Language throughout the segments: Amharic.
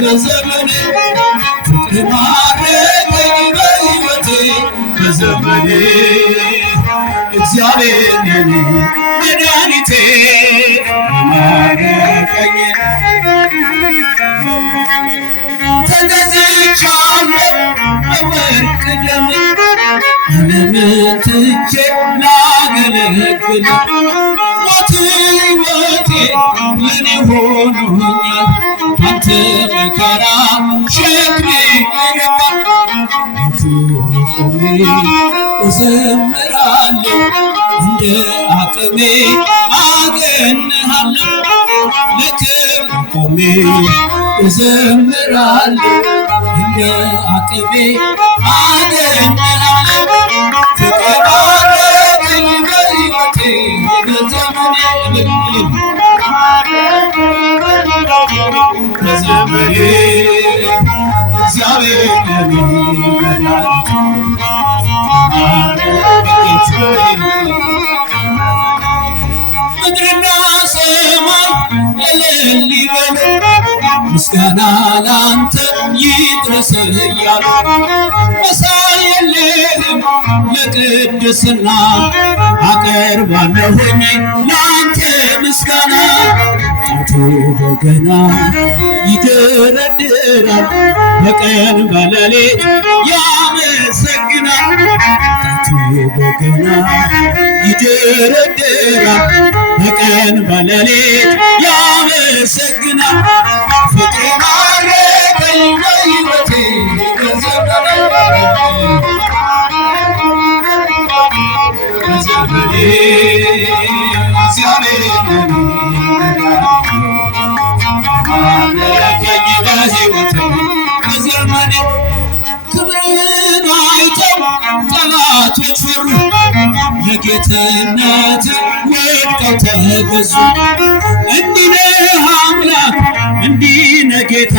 በዘመኔ ፍቅር ማረከኝ በሕይወቴ በዘመኔ እግዚአብሔር ለኔ መድኃኒቴ ማረከኝ ተገዝቻለሁ በወርቅ ደም ዓለምን ትቼ ላገለግል ሞት ሕይወቴ ለኔ ሆኖኛል አንተ መከራ ሸክሜ ረካ በክብር ቆሜ እዘምራለሁ እንደ አቅሜ አገንሃለሁ ለክብር ቆሜ እዘምራለሁ እንደ አቅሜ አገንሃለሁ ፍቅር ማረከኝ በሕይወቴ በዘመኔ በዘመኔ እግዚአብሔር ለኔ መድኃኒቴ ምድርና ሰማይ እልል ይበሉ ምስጋና ላንተ ይድረስ እያሉ መሳይ የለህም ለቅድስና አቀርባለሁኝ ላንተ ምስጋና ጣቴ በገና ይደረድራል በቀን በሌሊት ያመሰግናል ጣቴ በገና ይደረድራል በቀን በሌሊት ያመሰግናል ፍቅር ማረከኝ በሕይወቴ በዘመኔ እግዚአብሔር ለኔ ማረከኝ በሕይወቴ በዘመኔ ክብርን አይተው ጠላቶች ፈሩ ለጌትነት ወድቀው ተገዙ እንዲህ ነህ አምላክ እንዲህ ነህ ጌታ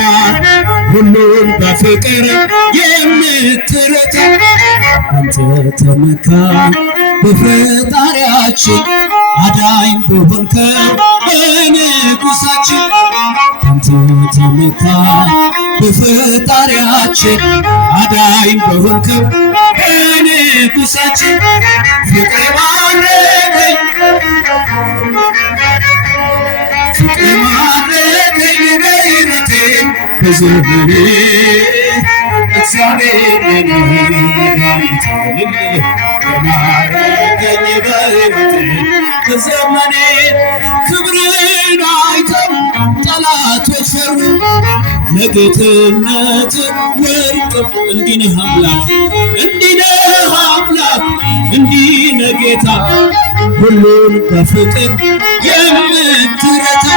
ሁሉን በፍቅር የምትረታ አንተ ተመካን በፈጣሪያችን አዳኝ በሆንከው በንጉሣችን አንተ ተመካን በፈጣሪያችን አዳኝ በሆንከው በንጉሣችን ፍቅር ማረከኝ ፍቅር ማረከኝ በሕይወቴ በዘመኔ እግዚአብሔር ለኔ መድኃኒቴ ማረከኝ በሕይወቴ በዘመኔ ክብርን አይተው ጠላቶች ፈሩ ለጌትነት ወድቀው እንዲህ ነህ አምላክ እንዲህ ነህ አምላክ እንዲህ ነህ ጌታ ሁሉን በፍቅር የምትረታ